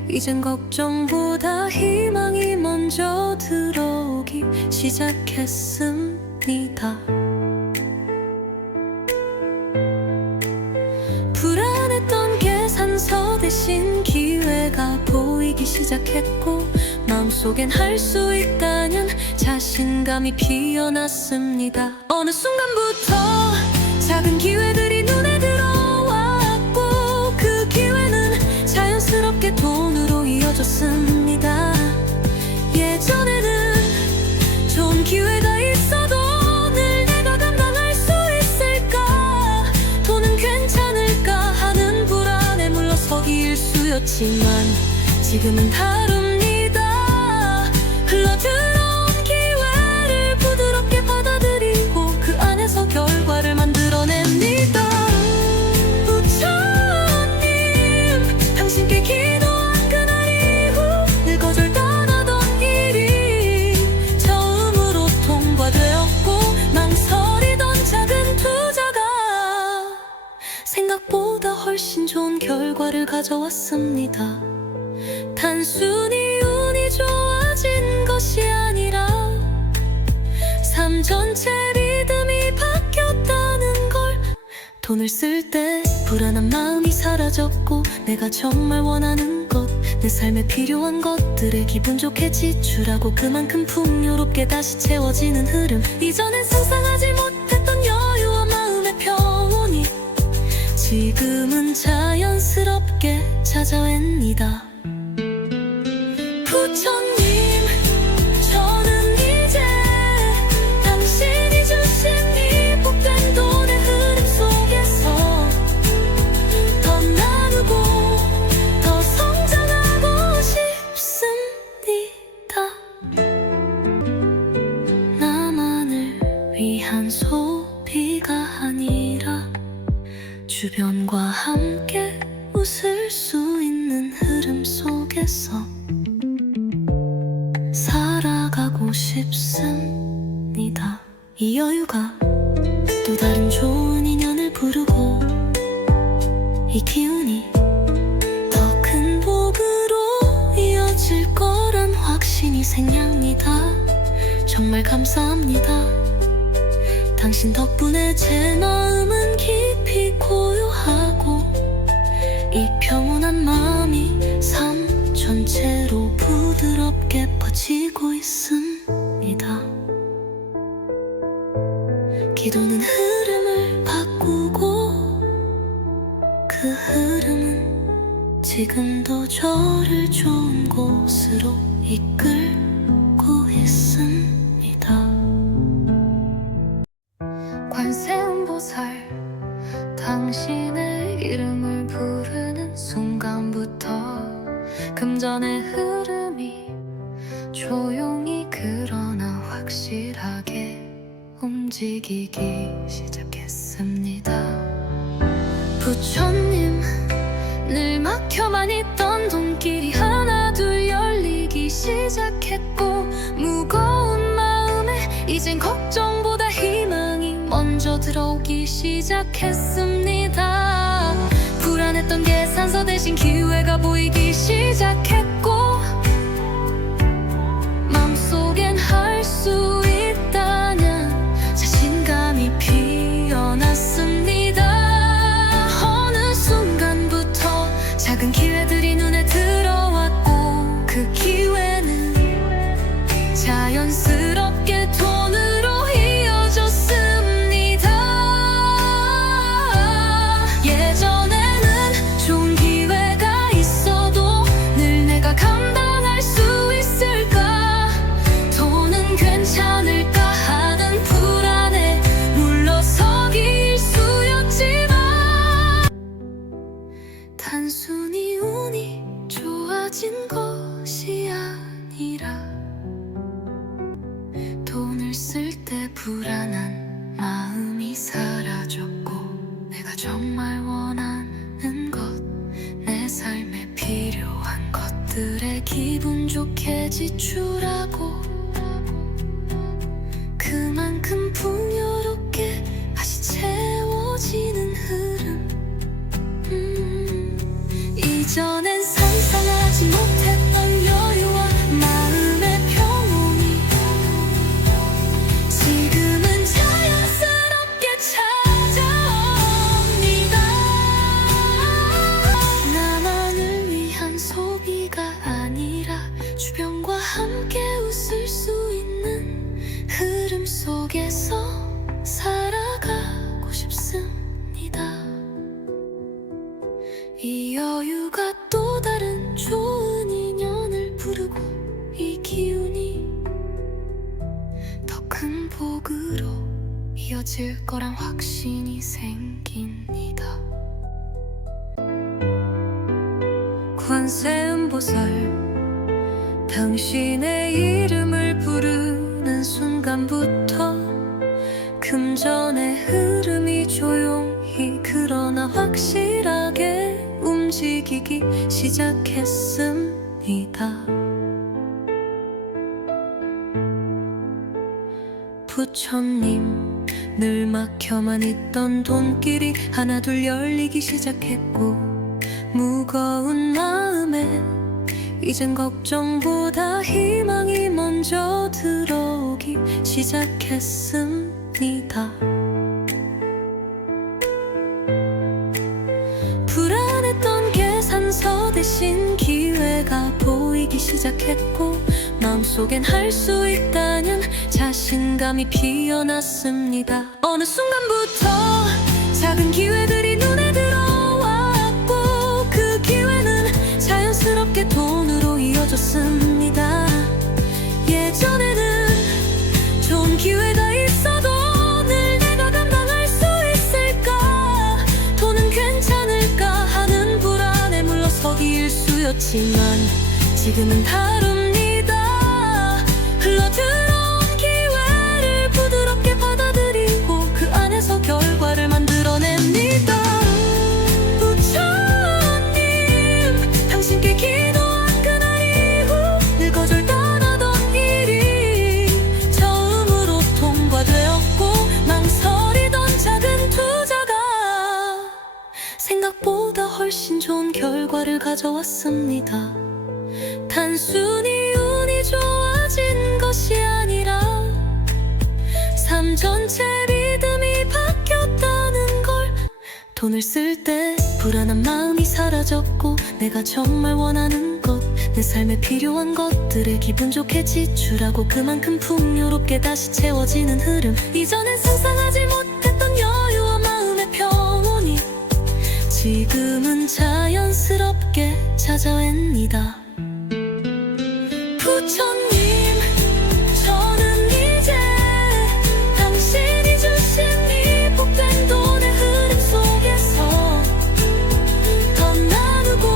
이젠 걱정보다 희망이 먼저 들어오기 시작했습니다. 불안했던 계산서 대신 기회가 보이기 시작했고 마음속엔 할 수 있다는 자신감이 피어났습니다. 어느 순간부터 작은 기회들이 눈에 들어왔고 그 기회는 자연스럽게 돈으로 이어졌습니다. 예전에는 좋은 기회가 있어도 늘 내가 감당할 수 있을까, 돈은 괜찮을까 하는 불안에 물러서기 일쑤였지만 지금은 다릅니다. 흘러들어온 기회를 부드럽게 받아들이고 그 안에서 결과를 만들어냅니다. 부처님, 당신께 기도한 그날 이후 늘 거절당하던 일이 처음으로 통과되었고 망설이던 작은 투자가 생각보다 훨씬 좋은 결과를 가져왔습니다. 단순히 운이 좋아진 것이 아니라 삶 전체 리듬이 바뀌었다는 걸, 돈을 쓸 때 불안한 마음이 사라졌고 내가 정말 원하는 것, 내 삶에 필요한 것들에 기분 좋게 지출하고 그만큼 풍요롭게 다시 채워지는 흐름. 이전엔 상상하지 못했던 여유와 마음의 평온이 지금은 자연스럽게 찾아옵니다. 부처님, 저는 이제 당신이 주신 이 복된 돈의 흐름 속에서 더 나누고 더 성장하고 싶습니다. 나만을 위한 소비가 아니라 주변과 함께 웃을 수 있는 흐름 속에서 살아가고 싶습니다. 이 여유가 또 다른 좋은 인연을 부르고 이 기운이 더 큰 복으로 이어질 거란 확신이 생깁니다. 정말 감사합니다. 당신 덕분에 제 마음은 깊이 고요하고 이 평온한 마음이 삶 전체로 부드럽게 퍼지고 있습니다. 기도는 흐름을 바꾸고 그 흐름은 지금도 저를 좋은 곳으로 이끌고 있습니다. 관세음보살, 당신의 이름을 부르는 순간부터 금전의 흐름이 조용히 그러나 확실하게 움직이기 시작했습니다. 부처님, 늘 막혀만 있던 돈길이 하나 둘 열리기 시작했고 무거운 마음에 이젠 걱정보다 희망이 먼저 들어오기 시작했습니다. 불안했던 계산서 대신 기회가 보이기 시작했고 마음속엔 할 수 있다는 자신감이 피어났습니다. 어느 순간부터 작은 기회들이 눈에 들어왔고 그 기회는 자연스럽게 돈으로 이어졌습니다. 예전에는 좋은 기회가 있어도 늘 내가 감당할 수 있을까, 돈은 괜찮을까 하는 불안에 물러서기 일쑤였지만 단순히 운이 좋아진 것이 아니라 돈을 쓸 때 불안한 마음이 사라졌고 내가 정말 원하는 것, 내 삶에 필요한 것들에 기분 좋게 지출하고 그만큼 풍요롭게 다시 채워지는 흐름. 이전엔 상상하지 못했던 여유와 마음의 평온이 지금은 자연스럽게 찾아옵니다. 나만을 위한 소비가 아니라 주변과 함께 웃을 수 있는 흐름 속에서 살아가고 싶습니다. 이 여유가 또 다른 좋은 인연을 부르고 이 기운이 더 큰 복으로 이어질 거란 확신이 생깁니다. 관세음보살, 당신의 이름을 부르는 순간부터 금전의 흐름이 조용히 그러나 확실하게 움직이기 시작했습니다. 부처님, 늘 막혀만 있던 돈길이 하나 둘 열리기 시작했고 무거운 마음에 이젠 걱정보다 희망이 먼저 들어오기 시작했습니다. 불안했던 계산서 대신 기회가 보이기 시작했고 마음속엔 할 수 있다는 자신감이 피어났습니다. 어느 순간부터 작은 기회들이 눈에 들어왔고 그 기회는 자연스럽게 돈으로 이어졌습니다. 예전에는 좋은 기회가 있어도 늘 내가 감당할 수 있을까, 돈은 괜찮을까 하는 불안에 물러서기 일쑤였지만 지금은 다릅니다. 흘러들어온 기회를 부드럽게 받아들이고 그 안에서 결과를 만들어냅니다. 생각보다 훨씬 좋은 결과를 가져왔습니다. 단순히 운이 좋아진 것이 아니라 삶 전체 리듬이 바뀌었다는 걸. 돈을 쓸 때 불안한 마음이 사라졌고 내가 정말 원하는 것, 내 삶에 필요한 것들에 기분 좋게 지출하고 그만큼 풍요롭게 다시 채워지는 흐름. 이전엔 상상하지 못했던 여유와 마음의 평온이 지금은 자연스럽게 찾아옵니다. 부처님, 저는 이제 당신이 주신 이 복된 돈의 흐름 속에서 더 나누고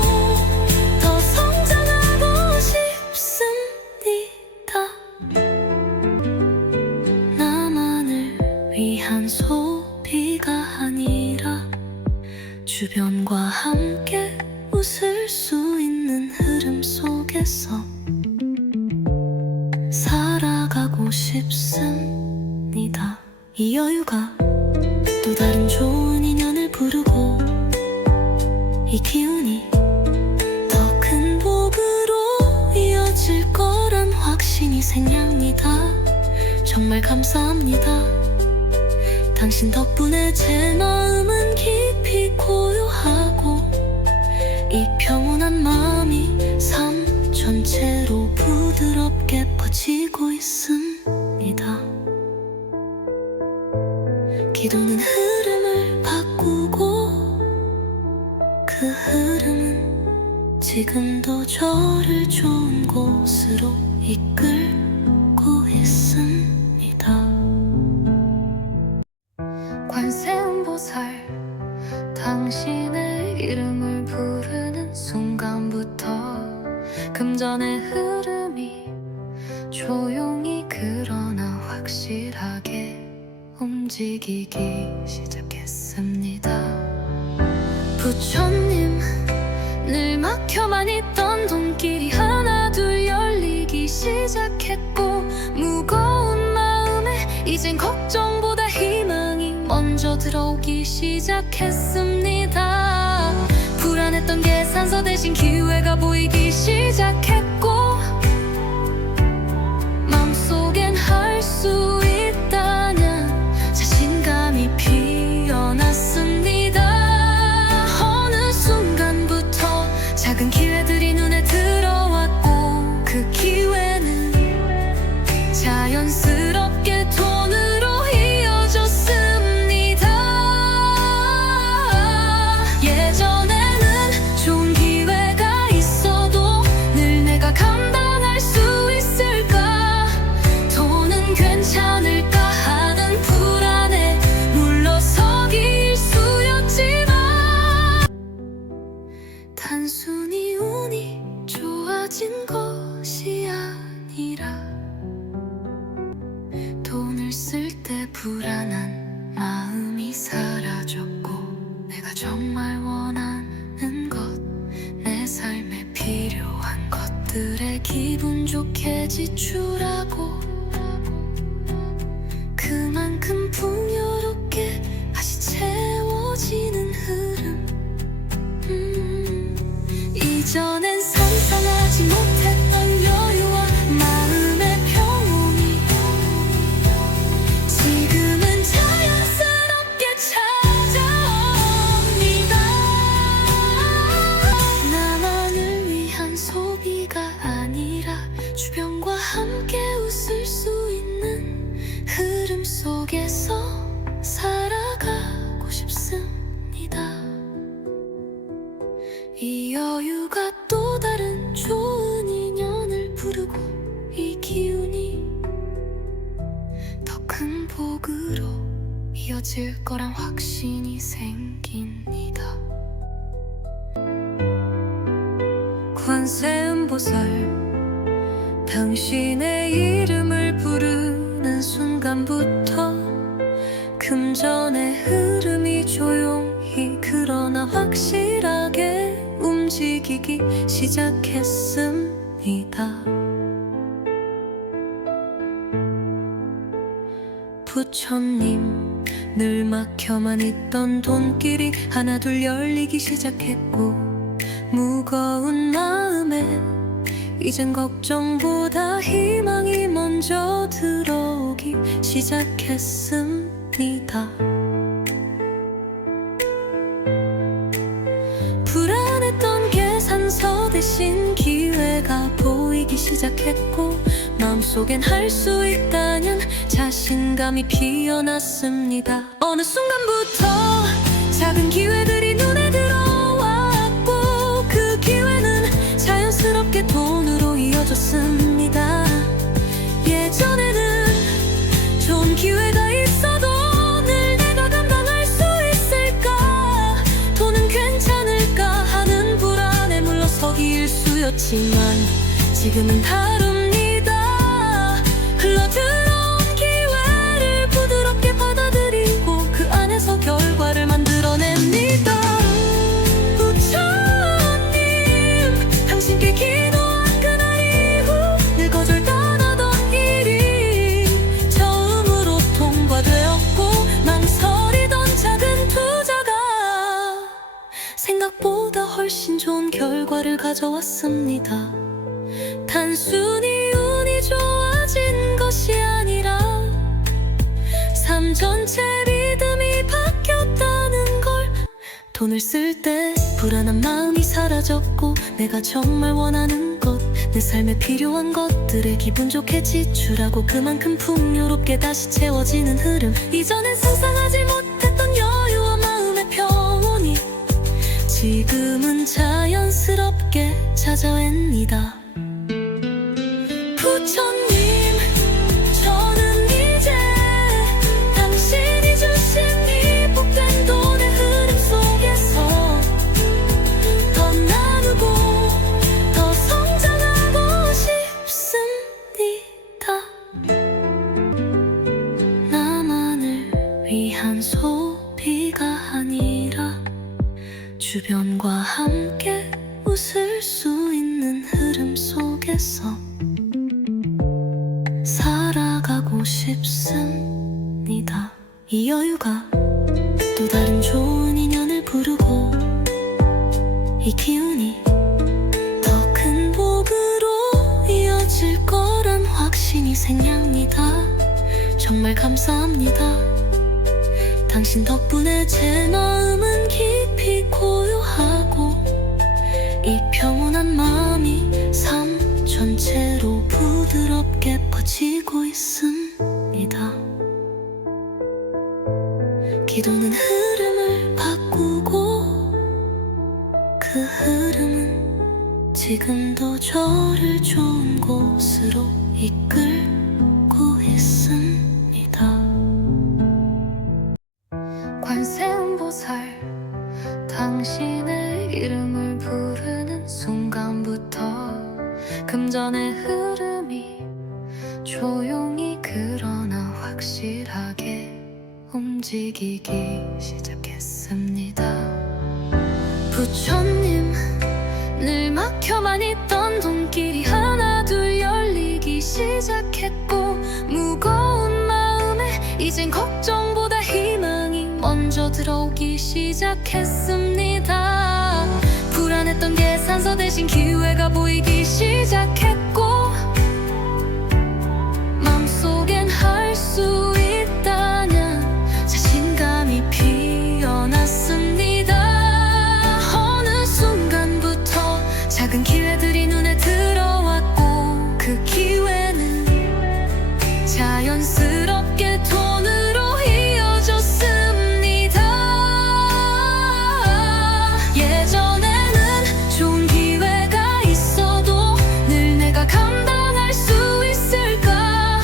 더 성장하고 싶습니다. 나만을 위한 소비가 아니라 주변과 함께 웃을 수 있는 흐름 속에서 살아가고 싶습니다. 이 여유가 또 다른 좋은 인연을 부르고 이 기운이 더 큰 복으로 이어질 거란 확신이 생깁니다. 정말 감사합니다. 당신 덕분에 제 마음은 깊이 고요하고 이 평온한 마음이 삶 전체로 부드럽게 퍼지고 있습니다. 기도는 흐름을 바꾸고 그 흐름은 지금도 저를 좋은 곳으로 이끌고 있습니다. 관세음보살, 당신의 이름을 부르는 순간부터 금전의 흐름이 조용히 그러나 확실하게 움직이기 시작했습니다. 부처님, 늘 막혀만 있던 돈길이 하나 둘 열리기 시작했고 무거운 마음에 이젠 걱정보다 희망이 먼저 들어오기 시작했습니다. 불안했던 계산서 대신 기회가 보이기 시작했고 마음속엔 할 수 있다는 자신감이 피어났습니다. 어느 순간부터 작은 기회들이 눈에 들어왔고 그 기회는 자연스럽게 돈으로 이어졌습니다. 예전에는 좋은 기회가 있어도 늘 내가 감당할 수 있을까, 돈은 괜찮을까 하는 불안에 물러서기 일쑤였지만 단순히 운이 좋아진 것이 아니라 돈을 쓸 때 불안한 마음이 사라졌고 내가 정말 원하는 것, 내 삶에 필요한 것들에 기분 좋게 지출하고 그만큼 풍요롭게 다시 채워지는 흐름. 이전엔 상상하지 못했던 여유와 마음의 평온이 지금은 자연스럽게 찾아옵니다. 나만을 위한 소비가 아니라 주변과 함께 웃을 수 있는 흐름 속에서 살아가고 싶습니다. 이 여유가 또 다른 좋은 인연을 부르고 이 기운이 더 큰 복으로 이어질 거란 확신이 생깁니다. 관세음보살, 당신의 이름을 부르는 순간부터 금전의 흐름이 조용히 그러나 확실하게 움직이기 시작했습니다. 부처님 늘 막혀만 있던 돈길이 하나둘 열리기 시작했고 무거운 마음에 이젠 걱정보다 희망이 먼저 들어오기 시작했습니다. 불안했던 계산서 대신 기회가 보이기 시작했고 마음속엔 할 수 있다는 자신감이 피어났습니다. 어느 순간부터 작은 기회들이 눈에 들어왔고 그 기회는 자연스럽게 돈으로 이어졌습니다. 예전에는 좋은 기회가 있어도 늘 내가 감당할 수 있을까, 돈은 괜찮을까 하는 불안에 물러서기 일쑤였지만 지금은 다릅니다. 흘러들어온 기회를 부드럽게 받아들이고 그 안에서 결과를 만들어냅니다. 부처님, 당신께 기도한 그날 이후 늘 거절당하던 일이 처음으로 통과되었고 망설이던 작은 투자가 생각보다 훨씬 좋은 결과를 가져왔습니다. 단순히 운이 좋아진 것이 아니라 삶 전체 리듬이 바뀌었다는 걸. 돈을 쓸 때 불안한 마음이 사라졌고 내가 정말 원하는 것, 내 삶에 필요한 것들에 기분 좋게 지출하고 그만큼 풍요롭게 다시 채워지는 흐름. 이전엔 상상하지 못했던 여유와 마음의 평온이 지금은 자연스럽게 찾아옵니다. 부처님, 저는 이제 당신이 주신 이 복된 돈의 흐름 속에서 더 나누고 더 성장하고 싶습니다. 나만을 위한 소비가 아니라 주변과 함께 웃을 수 있는 흐름 속에서 살아가고 싶습니다. 이 여유가 또 다른 좋은 인연을 부르고 이 기운이 더 큰 복으로 이어질 거란 확신이 생깁니다. 정말 감사합니다. 당신 덕분에 제 마음은 깊이 고요하고 이 평온한 마음이 삶 전체로 부드럽게 퍼지고 있습니다. 기도는 흐름을 바꾸고 그 흐름은 지금도 저를 좋은 곳으로 이끌고 있습니다. 관세음보살, 당신의 이름을 부르는 순간부터 금전의 흐름이 조용히 그러나 확실하게 움직이기 시작했습니다. 부처님, 늘 막혀만 있던 돈길이 하나둘 열리기 시작했고 무거운 마음에 이젠 걱정보다 희망이 먼저 들어오기 시작했습니다. 불안했던 계산서 대신 기회가 보이기 시작했고 마음속엔 할 수 있다는 자신감이 피어났습니다. 어느 순간부터 작은 기회들이 눈에 들어왔고 그 기회는 자연스럽게 돈으로 이어졌습니다. 예전에는 좋은 기회가 있어도 늘 내가 감당할 수 있을까,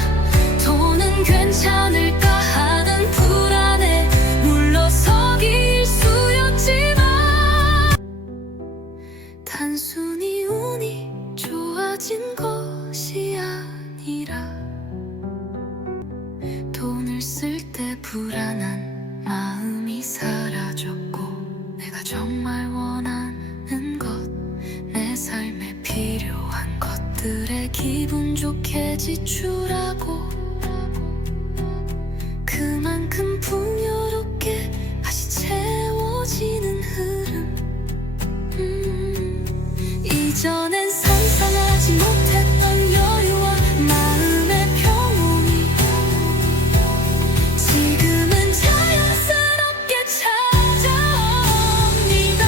돈은 괜찮을까 하는 불안에 물러서기 일쑤였지만 단순히 운이 좋아진 것이 아니라 돈을 쓸 때 불안한 마음이 사라졌고 내가 정말 원하는 것, 내 삶에 필요한 것들에 기분 좋게 지출하고 그 그전엔 상상하지 못했던 여유와 마음의 평온이 지금은 자연스럽게 찾아옵니다.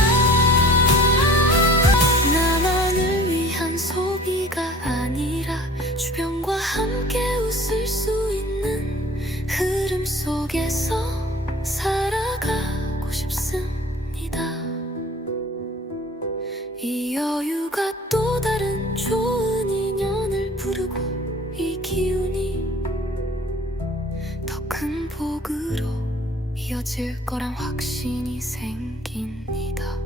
나만을 위한 소비가 아니라 주변과 함께 웃을 수 있는 흐름 속에서 살아가고 싶습니다. 이 여유가 또 다른 좋은 인연을 부르고 이 기운이 더 큰 복으로 이어질 거란 확신이 생깁니다.